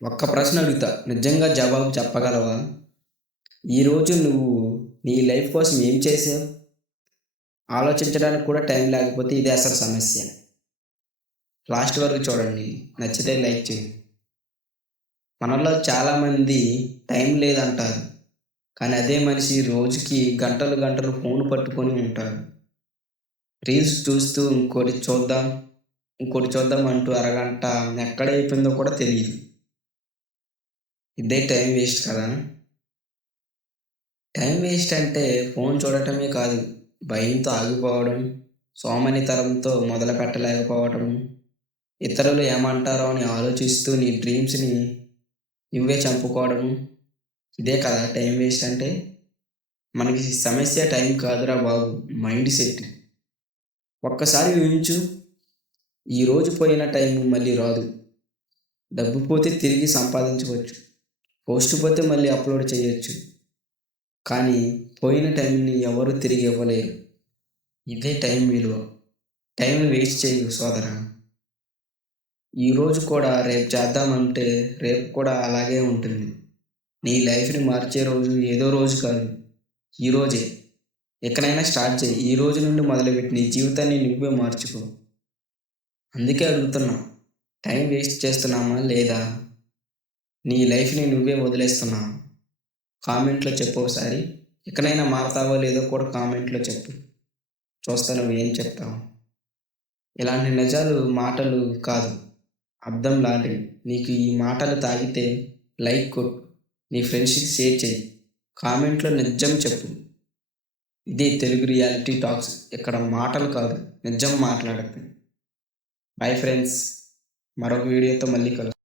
ఒక్క ప్రశ్న అడుగుతా. నిజంగా జవాబు చెప్పగలవా? ఈరోజు నువ్వు నీ లైఫ్ కోసం ఏం చేసావు? ఆలోచించడానికి కూడా టైం లేకపోతే ఇదే అసలు సమస్య. లాస్ట్ వరకు చూడండి. నచ్చితే లైక్ చేయండి. మనలో చాలామంది టైం లేదంటారు. కానీ అదే మనిషి రోజుకి గంటలు గంటలు ఫోన్ పట్టుకొని ఉంటాడు. రీల్స్ చూస్తూ ఇంకోటి చూద్దాం అంటూ అరగంట ఎక్కడైపోయిందో కూడా తెలీదు. ఇదే టైం వేస్ట్ కదా! టైం వేస్ట్ అంటే ఫోన్ చూడటమే కాదు. భయంతో ఆగిపోవడం, సోమరితనంతో మొదలుపెట్టలేకపోవటం, ఇతరులు ఏమంటారో అని ఆలోచిస్తూ నీ డ్రీమ్స్‌ని నువ్వే చంపుకోవడము. ఇదే కదా టైం వేస్ట్ అంటే? మనకి సమస్య టైం కాదురా బాబు! Mind set. ఒక్కసారి ఊహించు. ఈరోజు పోయిన టైం మళ్ళీ రాదు. డబ్బు పోతే తిరిగి సంపాదించవచ్చు. పోస్ట్ పోతే మళ్ళీ అప్‌లోడ్ చేయొచ్చు. కానీ పోయిన టైంని ఎవరు తిరిగి ఇవ్వలేరు. ఇదే టైం విలువ. టైంని వేస్ట్ చేయకు సోదరా. ఈరోజు కూడా రేపు చేద్దామంటే రేపు కూడా అలాగే ఉంటుంది. నీ లైఫ్‌ని మార్చే రోజు ఏదో రోజు కాదు. ఈరోజే. ఇకనైనా స్టార్ట్ చెయ్యి. ఈ రోజు నుండి మొదలుపెట్టి నీ జీవితాన్ని నువ్వే మార్చుకో. అందుకే అడుగుతున్నా. టైం వేస్ట్ చేస్తున్నామా లేదా? నీ లైఫ్‌ని నువ్వే వదిలేస్తున్నావా? కామెంట్‌లో చెప్పు ఒకసారి. ఇకనైనా మారతావో లేదో కూడా కామెంట్‌లో చెప్పు. చూస్తా నువ్వేం చెప్తావో. ఇలాంటి నిజాలు మాటలు కాదు. అద్దం లాంటివి. నీకు ఈ మాటలు తాకితే లైక్ కొట్టు. నీ ఫ్రెండ్స్‌కి షేర్ చెయ్యి. కామెంట్‌లో నిజం చెప్పు. ఇదే తెలుగు రియాలిటీ టాక్స్. ఇక్కడ మాటలు కాదు, నిజం మాట్లాడకు. Bye friends. మరొక వీడియోతో మళ్ళీ కలుద్దాం.